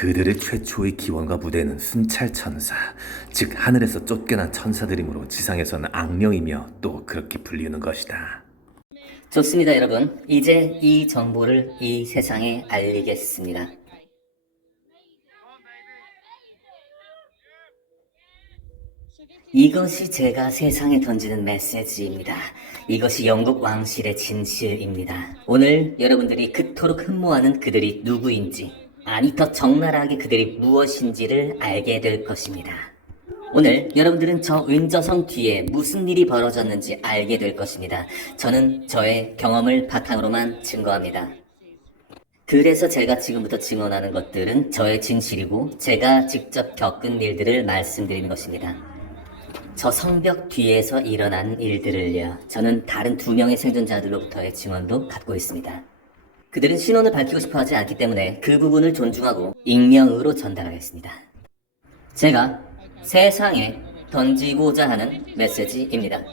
그들의 최초의 기원과 무대는 순찰천사, 즉 하늘에서 쫓겨난 천사들이므로 지상에서는 악령이며 또 그렇게 불리우는 것이다. 좋습니다, 여러분. 이제 이 정보를 이 세상에 알리겠습니다. 이것이 제가 세상에 던지는 메시지입니다. 이것이 영국 왕실의 진실입니다. 오늘 여러분들이 그토록 흠모하는 그들이 누구인지, 아니 더 적나라하게 그들이 무엇인지를 알게 될 것입니다. 오늘 여러분들은 저 윈저성 뒤에 무슨 일이 벌어졌는지 알게 될 것입니다. 저는 저의 경험을 바탕으로만 증거합니다. 그래서 제가 지금부터 증언하는 것들은 저의 진실이고 제가 직접 겪은 일들을 말씀드리는 것입니다. 저 성벽 뒤에서 일어난 일들을요, 저는 다른 2명의 생존자들로부터의 증언도 갖고 있습니다. 그들은 신원을 밝히고 싶어 하지 않기 때문에 그 부분을 존중하고 익명으로 전달하겠습니다. 제가 세상에 던지고자 하는 메시지입니다.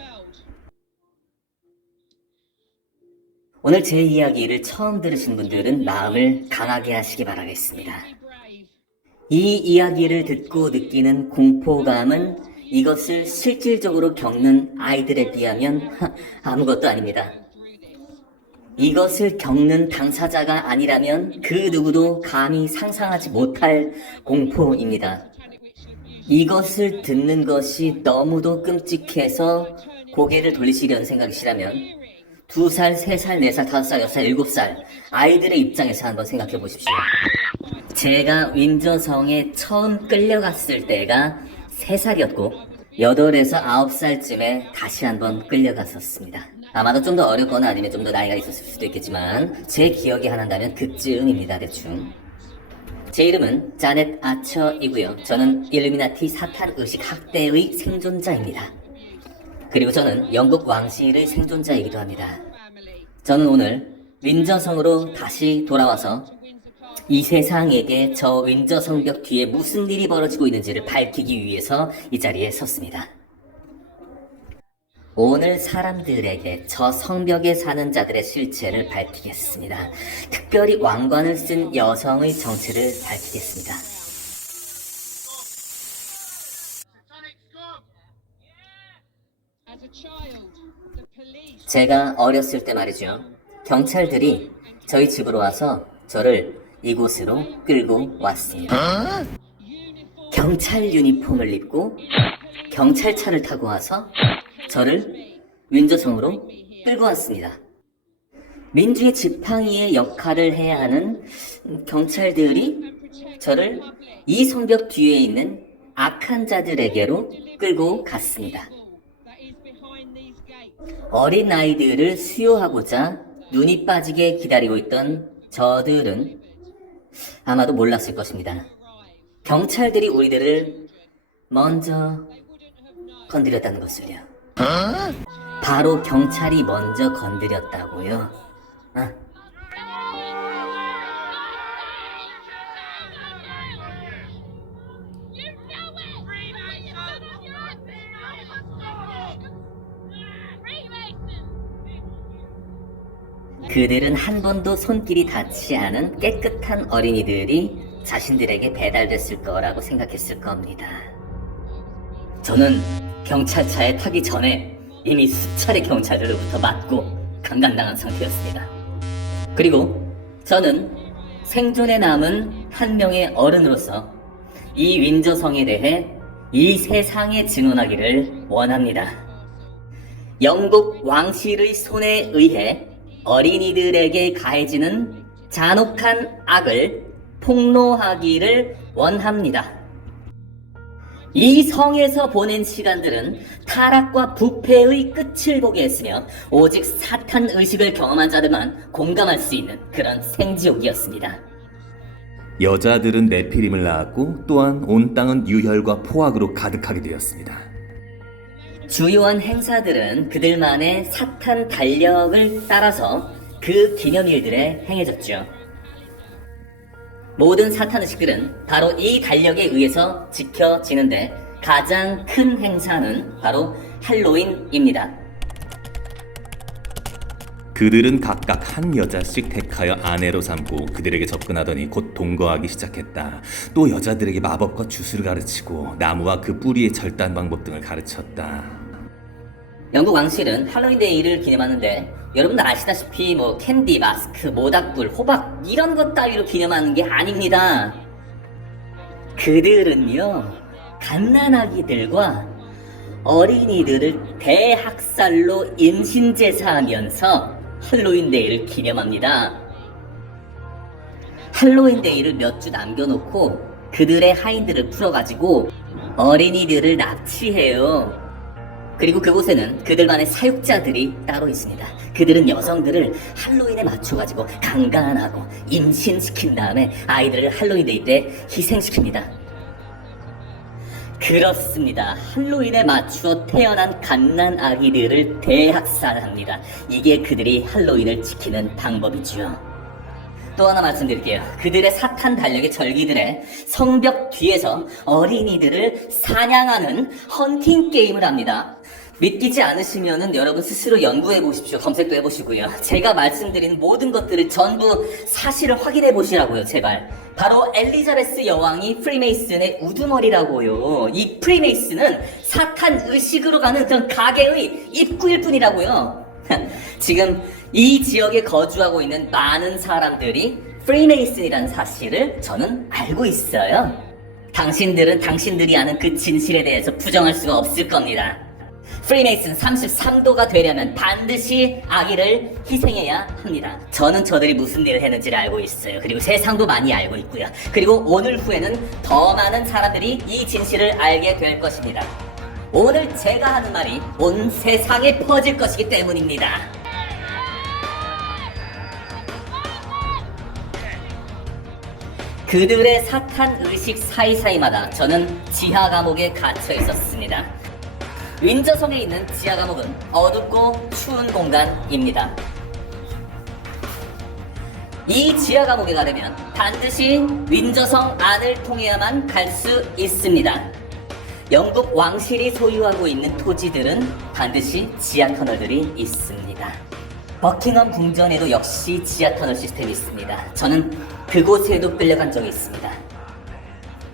오늘 제 이야기를 처음 들으신 분들은 마음을 강하게 하시기 바라겠습니다. 이 이야기를 듣고 느끼는 공포감은 이것을 실질적으로 겪는 아이들에 비하면 아무것도 아닙니다. 이것을 겪는 당사자가 아니라면 그 누구도 감히 상상하지 못할 공포입니다. 이것을 듣는 것이 너무도 끔찍해서 고개를 돌리시려는 생각이시라면 2살, 3살, 4살, 5살, 6살, 7살 아이들의 입장에서 한번 생각해 보십시오. 제가 윈저성에 처음 끌려갔을 때가 3살이었고 8에서 9살쯤에 다시 한번 끌려갔었습니다. 아마도 좀 더 어렸거나 아니면 좀 더 나이가 있었을 수도 있겠지만 제 기억이 하나인다면 그쯤입니다, 대충. 제 이름은 자넷 아처이고요. 저는 일루미나티 사탄의식 학대의 생존자입니다. 그리고 저는 영국 왕실의 생존자이기도 합니다. 저는 오늘 윈저성으로 다시 돌아와서 이 세상에게 저 윈저 성벽 뒤에 무슨 일이 벌어지고 있는지를 밝히기 위해서 이 자리에 섰습니다. 오늘 사람들에게 저 성벽에 사는 자들의 실체를 밝히겠습니다. 특별히 왕관을 쓴 여성의 정체를 밝히겠습니다. 제가 어렸을 때 말이죠. 경찰들이 저희 집으로 와서 저를 이곳으로 끌고 왔습니다. 경찰 유니폼을 입고 경찰차를 타고 와서 저를 윈저성으로 끌고 왔습니다. 민주의 지팡이의 역할을 해야 하는 경찰들이 저를 이 성벽 뒤에 있는 악한 자들에게로 끌고 갔습니다. 어린 아이들을 수요하고자 눈이 빠지게 기다리고 있던 저들은 아마도 몰랐을 것입니다. 경찰들이 우리들을 먼저 건드렸다는 것을요. 바로 경찰이 먼저 건드렸다고요. 그들은 한 번도 손길이 닿지 않은 깨끗한 어린이들이 자신들에게 배달됐을 거라고 생각했을 겁니다. 저는 경찰차에 타기 전에 이미 수차례 경찰들로부터 맞고 강간당한 상태였습니다. 그리고 저는 생존에 남은 한 명의 어른으로서 이 윈저성에 대해 이 세상에 증언하기를 원합니다. 영국 왕실의 손에 의해 어린이들에게 가해지는 잔혹한 악을 폭로하기를 원합니다. 이 성에서 보낸 시간들은 타락과 부패의 끝을 보게 했으며 오직 사탄 의식을 경험한 자들만 공감할 수 있는 그런 생지옥이었습니다. 여자들은 네피림을 낳았고 또한 온 땅은 유혈과 포악으로 가득하게 되었습니다. 주요한 행사들은 그들만의 사탄 달력을 따라서 그 기념일들에 행해졌죠. 모든 사탄의식들은 바로 이 달력에 의해서 지켜지는데 가장 큰 행사는 바로 할로윈입니다. 그들은 각각 한 여자씩 택하여 아내로 삼고 그들에게 접근하더니 곧 동거하기 시작했다. 또 여자들에게 마법과 주술을 가르치고 나무와 그 뿌리의 절단 방법 등을 가르쳤다. 영국 왕실은 할로윈데이를 기념하는데 여러분들 아시다시피 뭐 캔디, 마스크, 모닥불, 호박 이런 것 따위로 기념하는 게 아닙니다. 그들은요 갓난아기들과 어린이들을 대학살로 임신제사하면서 할로윈데이를 기념합니다. 할로윈데이를 몇 주 남겨놓고 그들의 하인들을 풀어가지고 어린이들을 납치해요. 그리고 그곳에는 그들만의 사육자들이 따로 있습니다. 그들은 여성들을 할로윈에 맞춰가지고 강간하고 임신시킨 다음에 아이들을 할로윈데이 때 희생시킵니다. 그렇습니다. 할로윈에 맞추어 태어난 갓난 아기들을 대학살합니다. 이게 그들이 할로윈을 지키는 방법이죠. 또 하나 말씀드릴게요. 그들의 사탄 달력의 절기들의 성벽 뒤에서 어린이들을 사냥하는 헌팅 게임을 합니다. 믿기지 않으시면은 여러분 스스로 연구해 보십시오. 검색도 해보시고요. 제가 말씀드린 모든 것들을 전부 사실을 확인해 보시라고요. 제발. 바로 엘리자베스 여왕이 프리메이슨의 우두머리라고요. 이 프리메이슨은 사탄 의식으로 가는 그런 가게의 입구일 뿐이라고요. 지금 이 지역에 거주하고 있는 많은 사람들이 프리메이슨이라는 사실을 저는 알고 있어요. 당신들은 당신들이 아는 그 진실에 대해서 부정할 수가 없을 겁니다. 프리메이슨 33도가 되려면 반드시 아기를 희생해야 합니다. 저는 저들이 무슨 일을 했는지를 알고 있어요. 그리고 세상도 많이 알고 있고요. 그리고 오늘 후에는 더 많은 사람들이 이 진실을 알게 될 것입니다. 오늘 제가 하는 말이 온 세상에 퍼질 것이기 때문입니다. 그들의 사탄 의식 사이사이마다 저는 지하 감옥에 갇혀 있었습니다. 윈저성에 있는 지하 감옥은 어둡고 추운 공간입니다. 이 지하 감옥에 가려면 반드시 윈저성 안을 통해야만 갈 수 있습니다. 영국 왕실이 소유하고 있는 토지들은 반드시 지하 터널들이 있습니다. 버킹엄 궁전에도 역시 지하 터널 시스템이 있습니다. 저는 그곳에도 끌려간 적이 있습니다.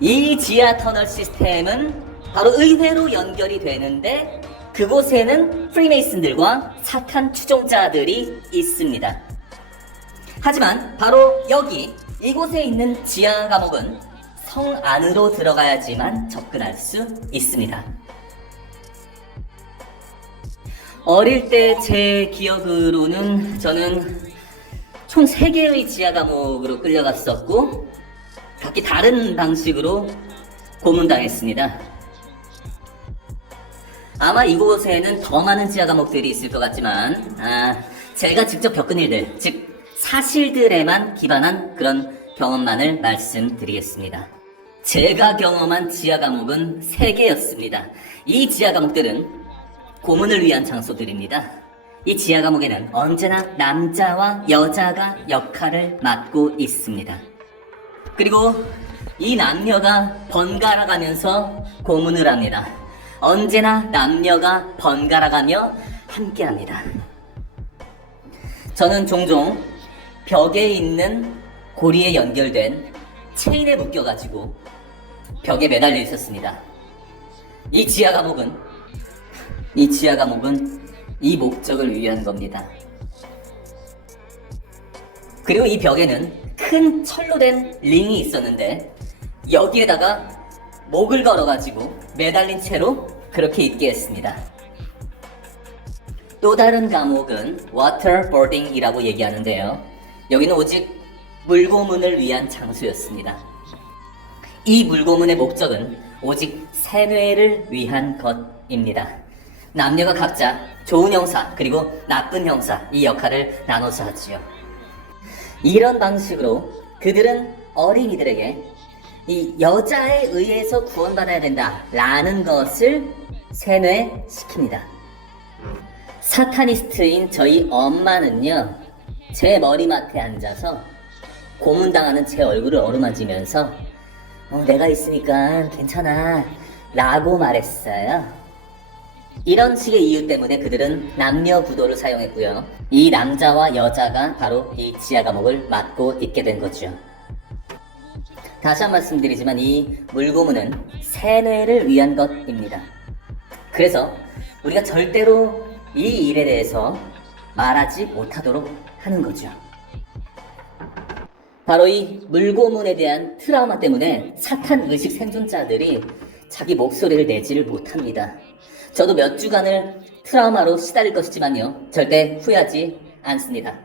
이 지하 터널 시스템은 바로 의회로 연결이 되는데 그곳에는 프리메이슨들과 사탄 추종자들이 있습니다. 하지만 바로 여기 이곳에 있는 지하 감옥은 성 안으로 들어가야지만 접근할 수 있습니다. 어릴 때 제 기억으로는 저는 총 3개의 지하 감옥으로 끌려갔었고 각기 다른 방식으로 고문당했습니다. 아마 이곳에는 더 많은 지하 감옥들이 있을 것 같지만 제가 직접 겪은 일들, 즉 사실들에만 기반한 그런 경험만을 말씀드리겠습니다. 제가 경험한 지하 감옥은 3개였습니다. 이 지하 감옥들은 고문을 위한 장소들입니다. 이 지하 감옥에는 언제나 남자와 여자가 역할을 맡고 있습니다. 그리고 이 남녀가 번갈아 가면서 고문을 합니다. 언제나 남녀가 번갈아 가며 함께 합니다. 저는 종종 벽에 있는 고리에 연결된 체인에 묶여가지고 벽에 매달려 있었습니다. 이 지하 감옥은 이 목적을 위한 겁니다. 그리고 이 벽에는 큰 철로 된 링이 있었는데 여기에다가 목을 걸어가지고 매달린 채로 그렇게 있게 했습니다. 또 다른 감옥은 워터보딩이라고 얘기하는데요. 여기는 오직 물고문을 위한 장소였습니다. 이 물고문의 목적은 오직 세뇌를 위한 것입니다. 남녀가 각자 좋은 형사 그리고 나쁜 형사 이 역할을 나눠서 하지요. 이런 방식으로 그들은 어린이들에게 이 여자에 의해서 구원받아야 된다라는 것을 세뇌시킵니다. 사타니스트인 저희 엄마는요, 제 머리맡에 앉아서 고문당하는 제 얼굴을 어루만지면서 내가 있으니까 괜찮아 라고 말했어요. 이런 식의 이유 때문에 그들은 남녀 구도를 사용했고요. 이 남자와 여자가 바로 이 지하 감옥을 맡고 있게 된 거죠. 다시 한 말씀드리지만 이 물고문은 세뇌를 위한 것입니다. 그래서 우리가 절대로 이 일에 대해서 말하지 못하도록 하는 거죠. 바로 이 물고문에 대한 트라우마 때문에 사탄 의식 생존자들이 자기 목소리를 내지를 못합니다. 저도 몇 주간을 트라우마로 시달릴 것이지만요, 절대 후회하지 않습니다.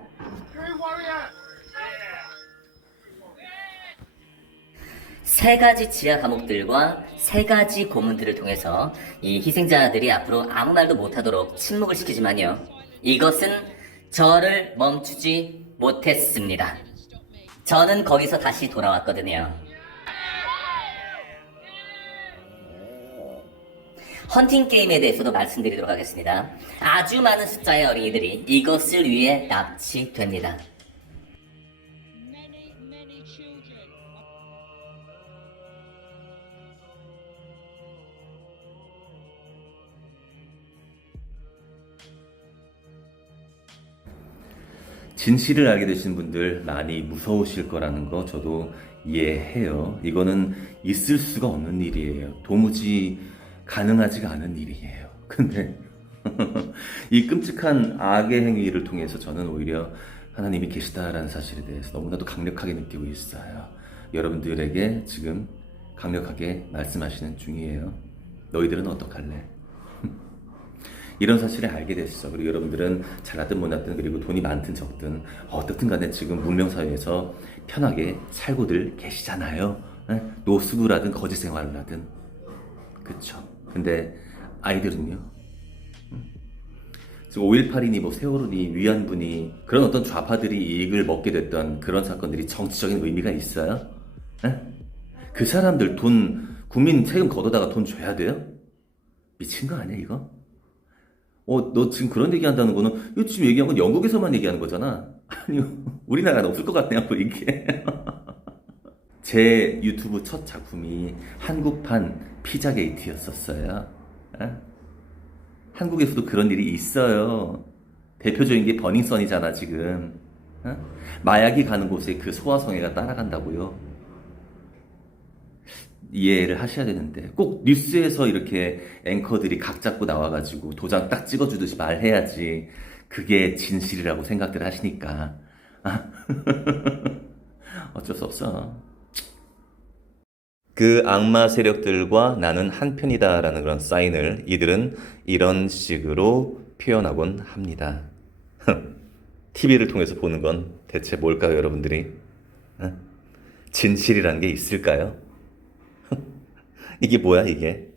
세 가지 지하 감옥들과 세 가지 고문들을 통해서 이 희생자들이 앞으로 아무 말도 못하도록 침묵을 시키지만요, 이것은 저를 멈추지 못했습니다. 저는 거기서 다시 돌아왔거든요. 헌팅 게임에 대해서도 말씀드리도록 하겠습니다. 아주 많은 숫자의 어린이들이 이것을 위해 납치됩니다. 진실을 알게 되신 분들 많이 무서우실 거라는 거 저도 이해해요. 이거는 있을 수가 없는 일이에요. 도무지 가능하지가 않은 일이에요. 근데 이 끔찍한 악의 행위를 통해서 저는 오히려 하나님이 계시다라는 사실에 대해서 너무나도 강력하게 느끼고 있어요. 여러분들에게 지금 강력하게 말씀하시는 중이에요. 너희들은 어떡할래? 이런 사실을 알게 됐어. 그리고 여러분들은 잘났든 못났든 그리고 돈이 많든 적든 어떻든 간에 지금 문명사회에서 편하게 살고들 계시잖아요. 에? 노숙을 거지 생활을 하든. 그쵸. 근데 아이들은요. 5.18이니 뭐 세월호니 위안부니 그런 어떤 좌파들이 이익을 먹게 됐던 그런 사건들이 정치적인 의미가 있어요? 에? 그 사람들 국민 세금 걷어다가 돈 줘야 돼요? 미친 거 아니야 이거? 너 지금 그런 얘기 한다는 거는, 이거 지금 얘기한 건 영국에서만 얘기하는 거잖아. 아니요, 우리나라는 없을 것 같네요, 또 이게. 제 유튜브 첫 작품이 한국판 피자게이트였었어요. 에? 한국에서도 그런 일이 있어요. 대표적인 게 버닝썬이잖아, 지금. 에? 마약이 가는 곳에 그 소아성애가 따라간다고요. 이해를 하셔야 되는데 꼭 뉴스에서 이렇게 앵커들이 각 잡고 나와가지고 도장 딱 찍어주듯이 말해야지 그게 진실이라고 생각들 하시니까 어쩔 수 없어. 그 악마 세력들과 나는 한편이다라는 그런 사인을 이들은 이런 식으로 표현하곤 합니다. TV를 통해서 보는 건 대체 뭘까요, 여러분들이? 진실이라는 게 있을까요? 이게 뭐야 이게?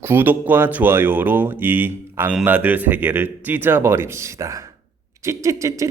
구독과 좋아요로 이 악마들 세계를 찢어버립시다. 찢찢찢찢.